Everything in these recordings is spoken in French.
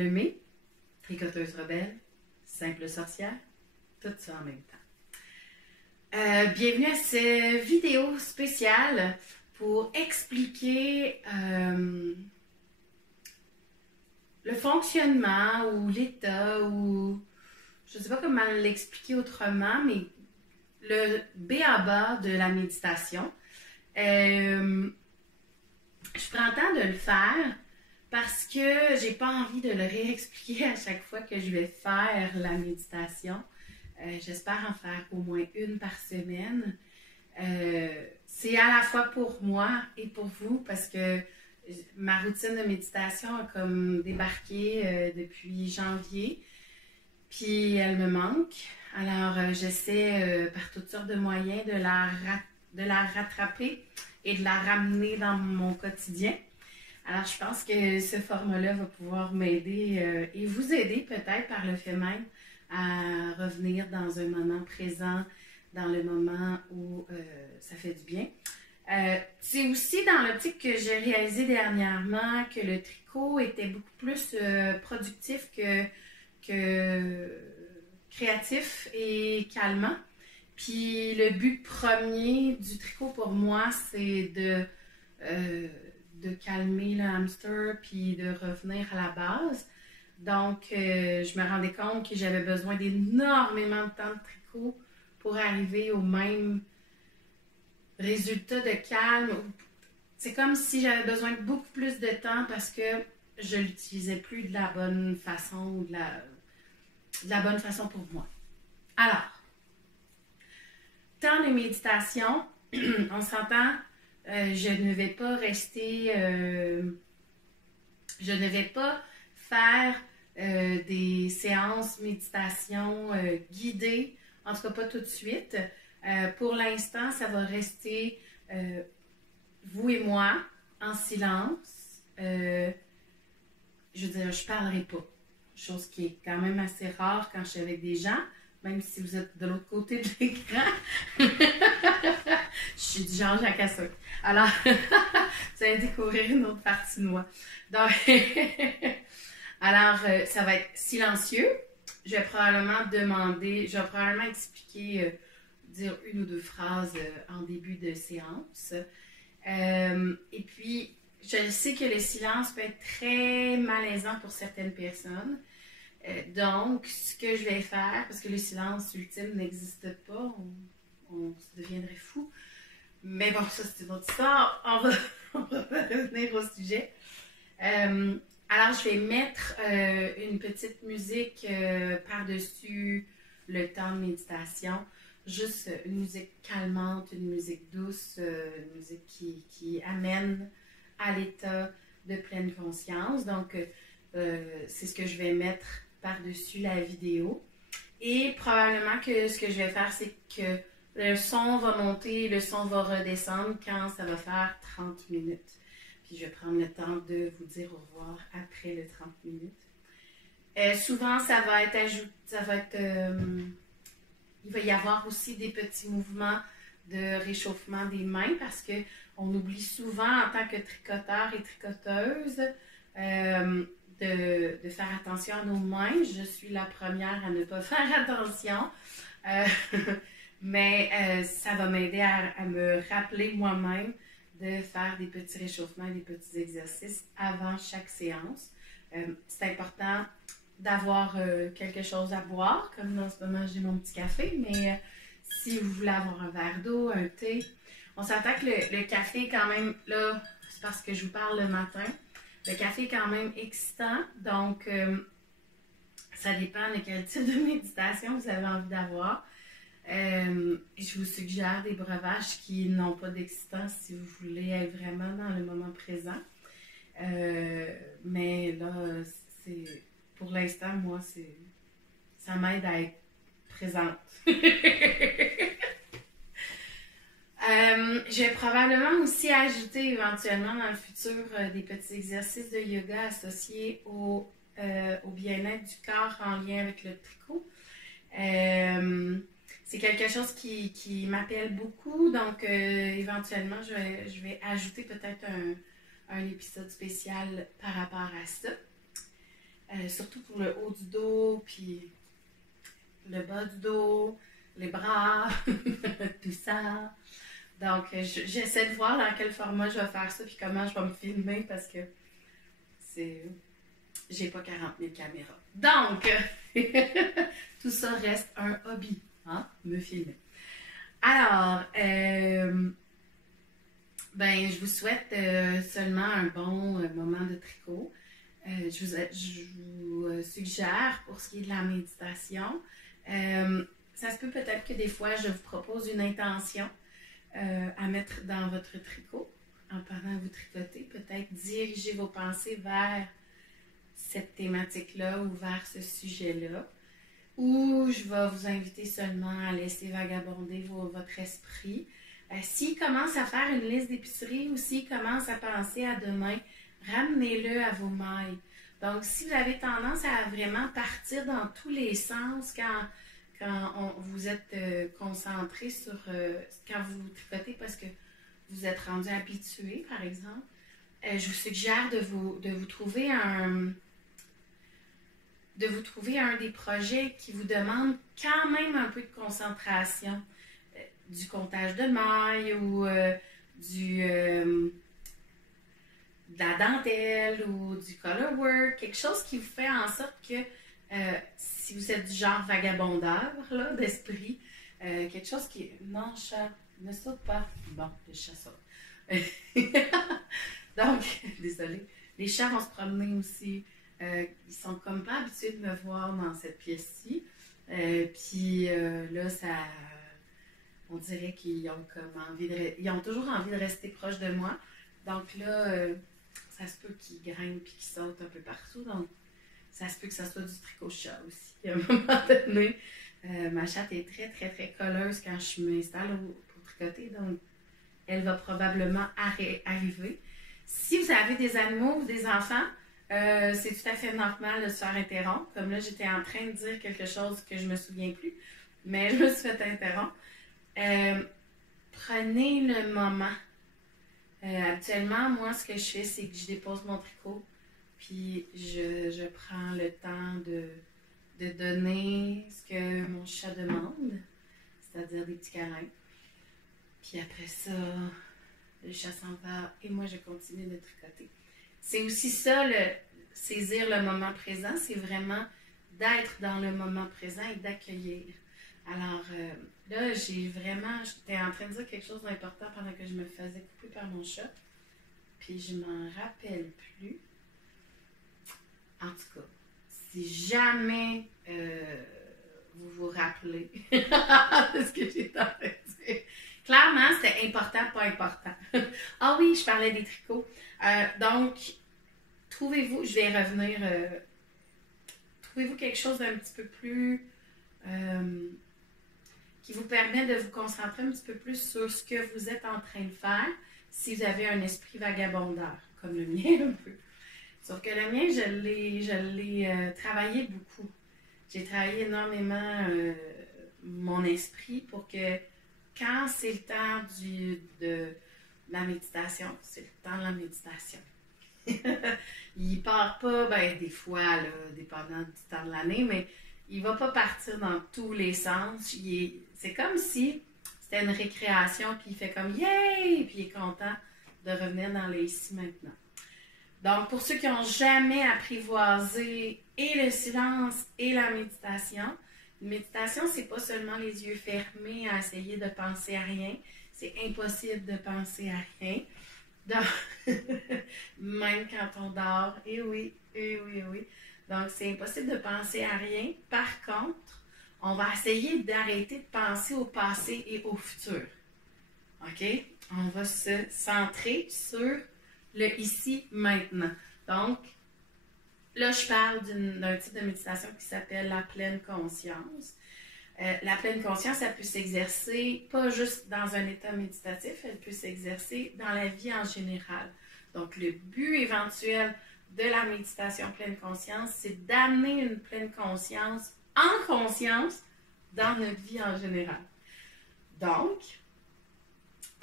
Lemay, tricoteuse rebelle, simple sorcière, tout ça en même temps. Bienvenue à cette vidéo spéciale pour expliquer le fonctionnement ou l'état ou je ne sais pas comment l'expliquer autrement, mais le b.a.-ba de la méditation. Je prends le temps de le faire parce que j'ai pas envie de le réexpliquer à chaque fois que je vais faire la méditation. J'espère en faire au moins une par semaine. C'est à la fois pour moi et pour vous parce que ma routine de méditation a comme débarqué depuis janvier. Puis elle me manque. Alors j'essaie par toutes sortes de moyens de la rattraper et de la ramener dans mon quotidien. Alors, je pense que ce format-là va pouvoir m'aider et vous aider peut-être par le fait même à revenir dans un moment présent, dans le moment où ça fait du bien. C'est aussi dans l'optique que j'ai réalisé dernièrement que le tricot était beaucoup plus productif que créatif et calmant. Puis le but premier du tricot pour moi, c'est de calmer le hamster puis de revenir à la base. Donc, je me rendais compte que j'avais besoin d'énormément de temps de tricot pour arriver au même résultat de calme. C'est comme si j'avais besoin de beaucoup plus de temps parce que je ne l'utilisais plus de la bonne façon ou de la bonne façon pour moi. Alors, temps de méditation, on s'entend. Je ne vais pas rester, je ne vais pas faire des séances méditation guidées, en tout cas pas tout de suite. Pour l'instant, ça va rester vous et moi en silence. Je veux dire, je ne parlerai pas, chose qui est quand même assez rare quand je suis avec des gens. Même si vous êtes de l'autre côté de l'écran. Je suis du genre Jacques Assoc. Alors, vous allez découvrir une autre partie de moi. Donc, alors, ça va être silencieux. Je vais probablement expliquer, dire une ou deux phrases en début de séance. Et puis, je sais que le silence peut être très malaisant pour certaines personnes. Donc, ce que je vais faire, parce que le silence ultime n'existe pas, on deviendrait fou. Mais bon, ça c'est une autre histoire. On va revenir au sujet. Alors, je vais mettre une petite musique par-dessus le temps de méditation. Juste une musique calmante, une musique douce, une musique qui amène à l'état de pleine conscience. Donc, c'est ce que je vais mettre par-dessus la vidéo. Et probablement que ce que je vais faire, c'est que le son va monter, le son va redescendre quand ça va faire 30 minutes. Puis je vais prendre le temps de vous dire au revoir après les 30 minutes. Souvent, ça va être il va y avoir aussi des petits mouvements de réchauffement des mains parce qu'on oublie souvent en tant que tricoteur et tricoteuse de faire attention à nos mains. Je suis la première à ne pas faire attention. Mais ça va m'aider à me rappeler moi-même de faire des petits réchauffements et des petits exercices avant chaque séance. C'est important d'avoir quelque chose à boire, comme en ce moment j'ai mon petit café, mais si vous voulez avoir un verre d'eau, un thé, on s'entend que le café quand même, là, c'est parce que je vous parle le matin, le café est quand même excitant, donc ça dépend de quel type de méditation vous avez envie d'avoir. Je vous suggère des breuvages qui n'ont pas d'excitant si vous voulez être vraiment dans le moment présent. Mais là, pour l'instant, moi, ça m'aide à être présente. Je vais probablement aussi ajouter éventuellement dans le futur des petits exercices de yoga associés au bien-être du corps en lien avec le tricot. C'est quelque chose qui m'appelle beaucoup, donc éventuellement je vais ajouter peut-être un épisode spécial par rapport à ça. surtout pour le haut du dos, puis le bas du dos, les bras, tout ça. Donc, j'essaie de voir dans quel format je vais faire ça, puis comment je vais me filmer, parce que j'ai pas 40 000 caméras. Donc, tout ça reste un hobby, hein, me filmer. Alors, je vous souhaite seulement un bon moment de tricot. Je vous suggère, pour ce qui est de la méditation, ça se peut peut-être que des fois, je vous propose une intention à mettre dans votre tricot. Pendant que vous tricotez, peut-être diriger vos pensées vers cette thématique-là ou vers ce sujet-là. Ou je vais vous inviter seulement à laisser vagabonder votre esprit. S'il commence à faire une liste d'épicerie ou s'il commence à penser à demain, ramenez-le à vos mailles. Donc, si vous avez tendance à vraiment partir dans tous les sens quand vous êtes concentré sur quand vous tricotez parce que vous êtes rendu habitué, par exemple, je vous suggère de vous trouver un des projets qui vous demande quand même un peu de concentration, du comptage de mailles ou de la dentelle ou du color work, quelque chose qui vous fait en sorte que si vous êtes du genre vagabondeur d'esprit, quelque chose qui... Non, chat, ne saute pas. Bon, le chat saute. Donc, désolée. Les chats vont se promener aussi. Ils sont comme pas habitués de me voir dans cette pièce-ci. Puis là, on dirait qu'ils ont comme ils ont toujours envie de rester proches de moi. Donc là, ça se peut qu'ils grimpent et qu'ils sautent un peu partout. Donc, ça se peut que ça soit du tricot chat aussi. À un moment donné, ma chatte est très, très, très colleuse quand je m'installe pour tricoter. Donc, elle va probablement arriver. Si vous avez des animaux ou des enfants, c'est tout à fait normal de se faire interrompre. Comme là, j'étais en train de dire quelque chose que je ne me souviens plus, mais je me suis fait interrompre. Prenez le moment. Habituellement, moi, ce que je fais, c'est que je dépose mon tricot, puis je prends le temps de donner ce que mon chat demande, c'est-à-dire des petits câlins. Puis après ça, le chat s'en va et moi, je continue de tricoter. C'est aussi ça, saisir le moment présent, c'est vraiment d'être dans le moment présent et d'accueillir. Alors là, j'étais en train de dire quelque chose d'important pendant que je me faisais couper par mon chat, puis je m'en rappelle plus. En tout cas, si jamais vous vous rappelez de ce que j'étais en train de dire, clairement, c'était important, pas important. Ah oui, je parlais des tricots. Donc, trouvez-vous, je vais revenir, trouvez-vous quelque chose d'un petit peu plus, qui vous permet de vous concentrer un petit peu plus sur ce que vous êtes en train de faire si vous avez un esprit vagabondeur, comme le mien un peu. Sauf que le mien, je l'ai travaillé beaucoup. J'ai travaillé énormément mon esprit pour que quand c'est le temps de la méditation, c'est le temps de la méditation. Il part pas, des fois, là, dépendant du temps de l'année, mais il va pas partir dans tous les sens. C'est comme si c'était une récréation, puis il fait comme « Yay! » Puis il est content de revenir dans le ici maintenant. Donc, pour ceux qui n'ont jamais apprivoisé et le silence et la méditation, une méditation, c'est pas seulement les yeux fermés à essayer de penser à rien. C'est impossible de penser à rien. Donc, même quand on dort. Et oui. Donc, c'est impossible de penser à rien. Par contre, on va essayer d'arrêter de penser au passé et au futur. OK? On va se centrer sur le ici, maintenant. Donc, là, je parle d'un type de méditation qui s'appelle la pleine conscience. La pleine conscience, elle peut s'exercer pas juste dans un état méditatif, elle peut s'exercer dans la vie en général. Donc, le but éventuel de la méditation pleine conscience, c'est d'amener une pleine conscience en conscience dans notre vie en général. Donc,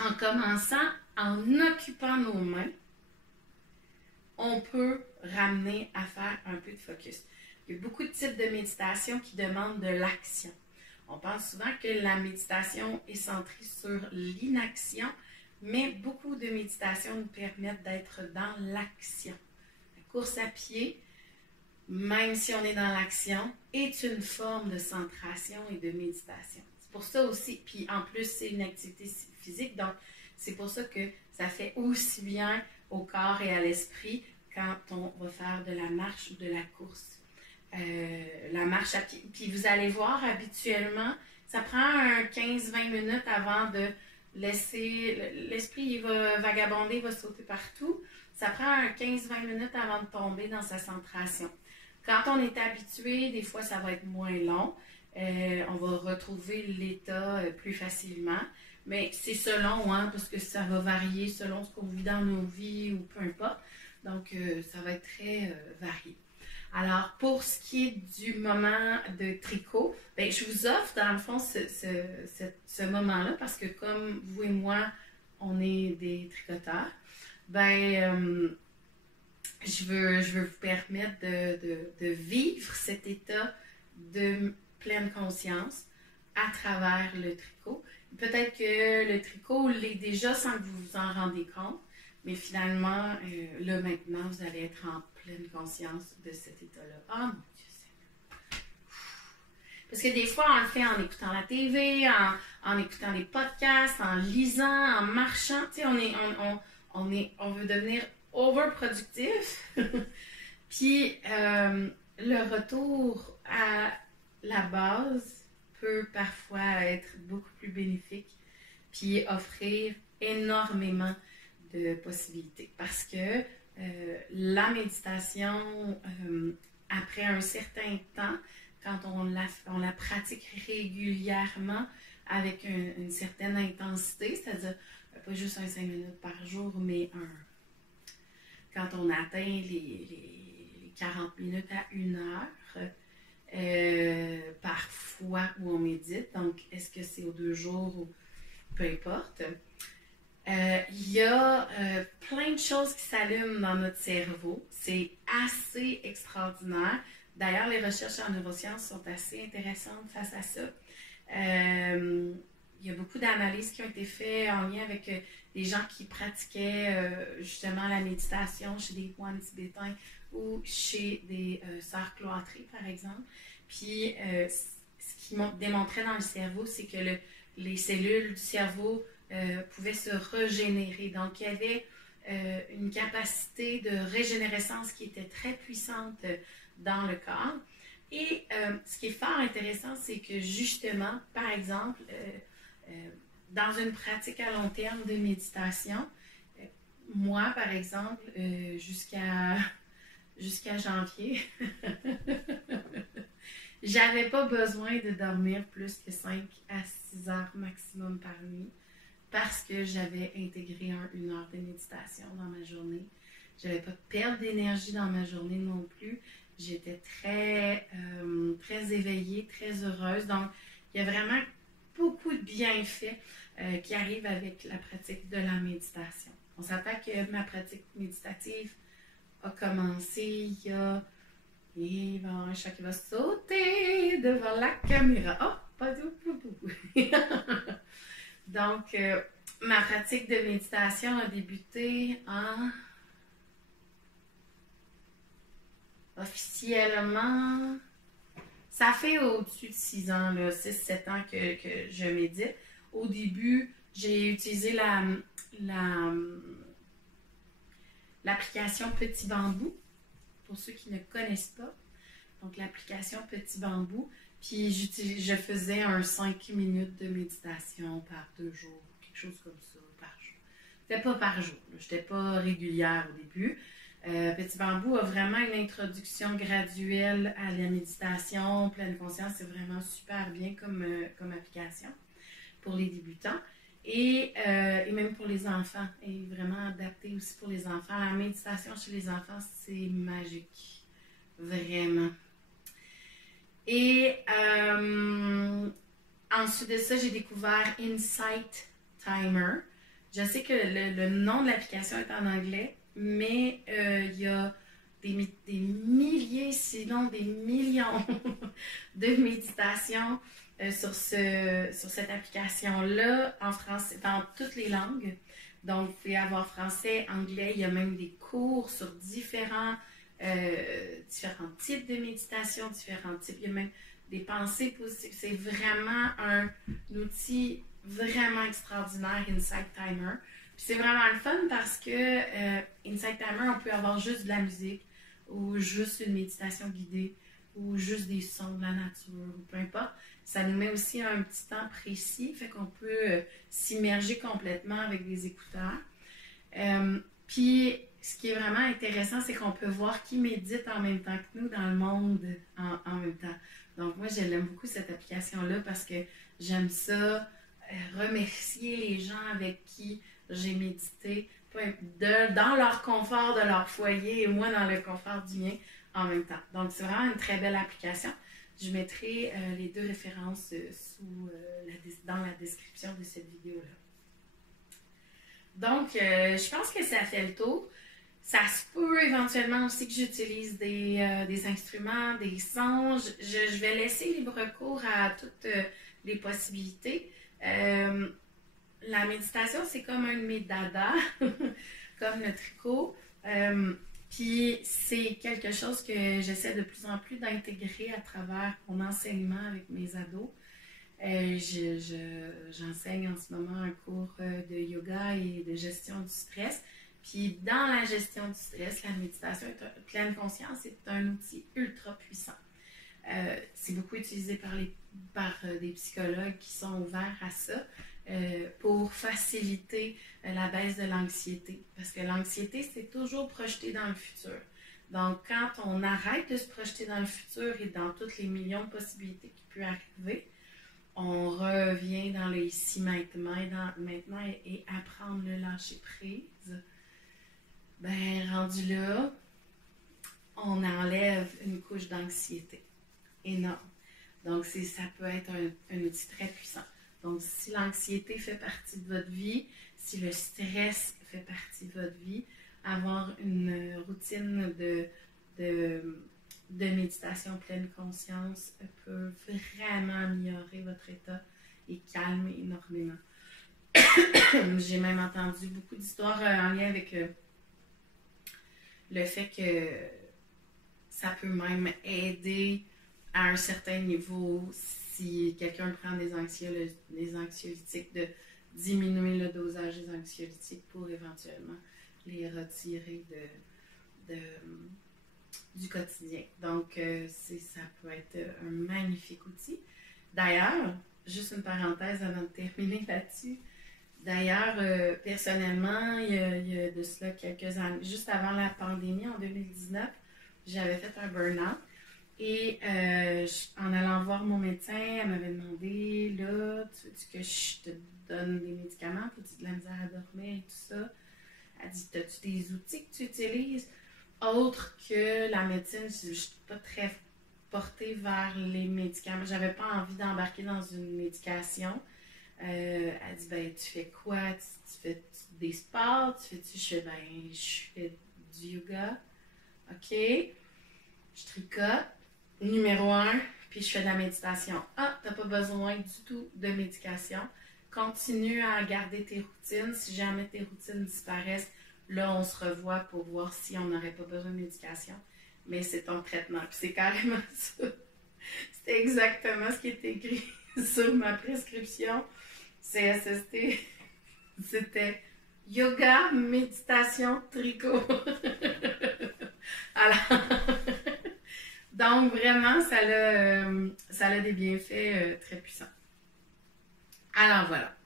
en commençant en occupant nos mains, on peut ramener à faire un peu de focus. Il y a beaucoup de types de méditation qui demandent de l'action. On pense souvent que la méditation est centrée sur l'inaction, mais beaucoup de méditations nous permettent d'être dans l'action. La course à pied, même si on est dans l'action, est une forme de centration et de méditation. C'est pour ça aussi, puis en plus, c'est une activité physique, donc c'est pour ça que ça fait aussi bien au corps et à l'esprit quand on va faire de la marche ou de la course. La marche à pied. Puis vous allez voir, habituellement, ça prend 15-20 minutes avant de laisser... L'esprit, il va vagabonder, il va sauter partout. Ça prend 15-20 minutes avant de tomber dans sa centration. Quand on est habitué, des fois, ça va être moins long. On va retrouver l'état plus facilement. Mais c'est selon, hein, parce que ça va varier selon ce qu'on vit dans nos vies ou peu importe. Donc, ça va être très varié. Alors, pour ce qui est du moment de tricot, bien, je vous offre dans le fond ce moment-là parce que comme vous et moi, on est des tricoteurs, ben, je veux vous permettre de vivre cet état de pleine conscience à travers le tricot. Peut-être que le tricot l'est déjà sans que vous vous en rendez compte, mais finalement, là maintenant, vous allez être en pleine conscience de cet état-là. Ah mon Dieu Seigneur! Parce que des fois, on le fait en écoutant la TV, en écoutant les podcasts, en lisant, en marchant. Tu sais, on veut devenir overproductif. Puis, le retour à la base peut parfois être beaucoup plus bénéfique, puis offrir énormément de possibilités. Parce que la méditation, après un certain temps, quand on la pratique régulièrement avec une certaine intensité, c'est-à-dire pas juste 5 minutes par jour, mais quand on atteint les 40 minutes à 1 heure, parfois où on médite, donc est-ce que c'est aux 2 jours ou peu importe, il y a plein de choses qui s'allument dans notre cerveau. C'est assez extraordinaire. D'ailleurs, les recherches en neurosciences sont assez intéressantes face à ça. Il y a beaucoup d'analyses qui ont été faites en lien avec des gens qui pratiquaient justement la méditation chez des moines tibétains ou chez des sœurs cloîtrées, par exemple. Puis, ce qui démontrait dans le cerveau, c'est que les cellules du cerveau pouvaient se régénérer. Donc, il y avait une capacité de régénérescence qui était très puissante dans le corps. Et ce qui est fort intéressant, c'est que justement, par exemple, dans une pratique à long terme de méditation, moi, par exemple, jusqu'à janvier, j'avais pas besoin de dormir plus que 5 à 6 heures maximum par nuit parce que j'avais intégré 1 heure de méditation dans ma journée. Je n'avais pas de perte d'énergie dans ma journée non plus. J'étais très éveillée, très heureuse. Donc, il y a vraiment beaucoup de bienfaits qui arrivent avec la pratique de la méditation. On s'attend que ma pratique méditative a commencé il y a... Et bon, un chat qui va sauter devant la caméra. Oh, pas du tout. Donc, ma pratique de méditation a débuté officiellement, ça fait au-dessus de 6 ans, 6-7 ans que je médite. Au début, j'ai utilisé l'application Petit Bambou, pour ceux qui ne connaissent pas. Donc, l'application Petit Bambou. Puis, je faisais 5 minutes de méditation par 2 jours, quelque chose comme ça, par jour. C'était pas par jour, je n'étais pas régulière au début. Petit Bambou a vraiment une introduction graduelle à la méditation, pleine conscience. C'est vraiment super bien comme application pour les débutants. Et même pour les enfants, et vraiment adapté aussi pour les enfants. La méditation chez les enfants, c'est magique, vraiment. Et ensuite de ça, j'ai découvert Insight Timer. Je sais que le nom de l'application est en anglais, mais il y a des milliers, sinon des millions de méditations sur cette application-là en français, dans toutes les langues. Donc, vous pouvez avoir français, anglais, il y a même des cours sur différents types de méditation, différents types, il y a même des pensées positives. C'est vraiment un outil vraiment extraordinaire, Insight Timer. Puis c'est vraiment le fun parce que Insight Timer, on peut avoir juste de la musique ou juste une méditation guidée ou juste des sons de la nature ou peu importe. Ça nous met aussi un petit temps précis, fait qu'on peut s'immerger complètement avec des écouteurs. Puis, ce qui est vraiment intéressant, c'est qu'on peut voir qui médite en même temps que nous dans le monde en même temps. Donc, moi, j'aime beaucoup cette application-là parce que j'aime ça, remercier les gens avec qui j'ai médité dans leur confort de leur foyer et moi dans le confort du mien en même temps. Donc, c'est vraiment une très belle application. Je mettrai les deux références dans la description de cette vidéo-là. Donc, je pense que ça fait le tour. Ça se peut éventuellement aussi que j'utilise des instruments, des sons. Je vais laisser libre cours à toutes les possibilités. La méditation, c'est comme un de mes dadas, comme le tricot. Puis c'est quelque chose que j'essaie de plus en plus d'intégrer à travers mon enseignement avec mes ados. J'enseigne en ce moment un cours de yoga et de gestion du stress. Puis dans la gestion du stress, la méditation pleine conscience est un outil ultra puissant. C'est beaucoup utilisé par des psychologues qui sont ouverts à ça pour faciliter la baisse de l'anxiété. Parce que l'anxiété, c'est toujours projeté dans le futur. Donc, quand on arrête de se projeter dans le futur et dans toutes les millions de possibilités qui peuvent arriver, on revient dans le ici maintenant et apprendre le lâcher prise. Ben, rendu là, on enlève une couche d'anxiété énorme. Donc, ça peut être un outil très puissant. Donc, si l'anxiété fait partie de votre vie, si le stress fait partie de votre vie, avoir une routine de méditation pleine conscience peut vraiment améliorer votre état et calmer énormément. J'ai même entendu beaucoup d'histoires en lien avec le fait que ça peut même aider à un certain niveau si quelqu'un prend des anxiolytiques, de diminuer le dosage des anxiolytiques pour éventuellement les retirer du quotidien. Donc, ça peut être un magnifique outil. D'ailleurs, juste une parenthèse avant de terminer là-dessus. D'ailleurs, personnellement, il y a de cela quelques années, juste avant la pandémie, en 2019, j'avais fait un burn-out. Et en allant voir mon médecin, elle m'avait demandé, là, tu veux-tu que je te donne des médicaments? As-tu de la misère à dormir et tout ça? Elle dit, as-tu des outils que tu utilises? Autre que la médecine, je ne suis pas très portée vers les médicaments. J'avais pas envie d'embarquer dans une médication. Elle dit, ben, tu fais quoi? Tu fais des sports? Je fais du yoga. OK. Je tricote. Numéro 1, puis je fais de la méditation. Ah, tu n'as pas besoin du tout de médication. Continue à garder tes routines. Si jamais tes routines disparaissent, là, on se revoit pour voir si on n'aurait pas besoin de médication. Mais c'est ton traitement. Puis c'est carrément ça. C'était exactement ce qui était écrit sur ma prescription CSST. C'était yoga, méditation, tricot. Alors, donc vraiment, ça a des bienfaits très puissants. Alors voilà.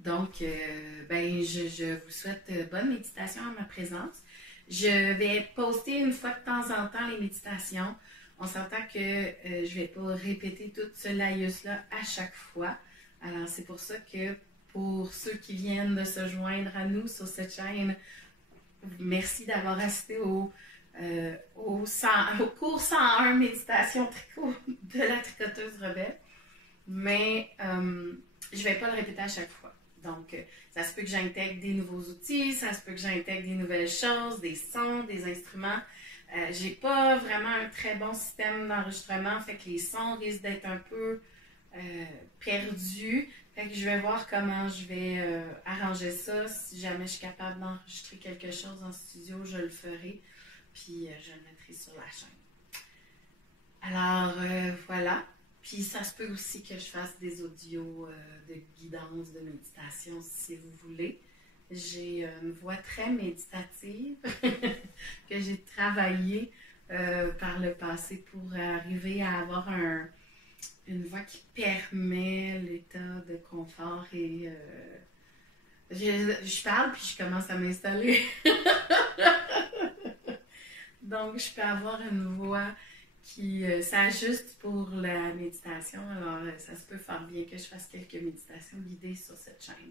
Donc, je vous souhaite bonne méditation en ma présence. Je vais poster une fois de temps en temps les méditations. On s'entend que je ne vais pas répéter tout ce laïus-là à chaque fois. Alors, c'est pour ça que pour ceux qui viennent de se joindre à nous sur cette chaîne, merci d'avoir assisté au cours 101 méditation tricot de la tricoteuse rebelle. Mais je ne vais pas le répéter à chaque fois. Donc, ça se peut que j'intègre des nouveaux outils, ça se peut que j'intègre des nouvelles choses, des sons, des instruments. J'ai pas vraiment un très bon système d'enregistrement, fait que les sons risquent d'être un peu perdus. Fait que je vais voir comment je vais arranger ça. Si jamais je suis capable d'enregistrer quelque chose en studio, je le ferai. Puis je le mettrai sur la chaîne. Alors, voilà. Puis ça se peut aussi que je fasse des audios de guidance, de méditation, si vous voulez. J'ai une voix très méditative que j'ai travaillée par le passé pour arriver à avoir une voix qui permet l'état de confort et je parle puis je commence à m'installer. Donc, je peux avoir une voix qui s'ajuste pour la méditation. Alors, ça se peut fort bien que je fasse quelques méditations guidées sur cette chaîne.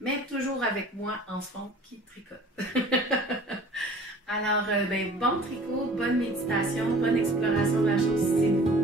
Mais toujours avec moi en fond qui tricote. Alors, bon tricot, bonne méditation, bonne exploration de la chose, s'il vous plaît.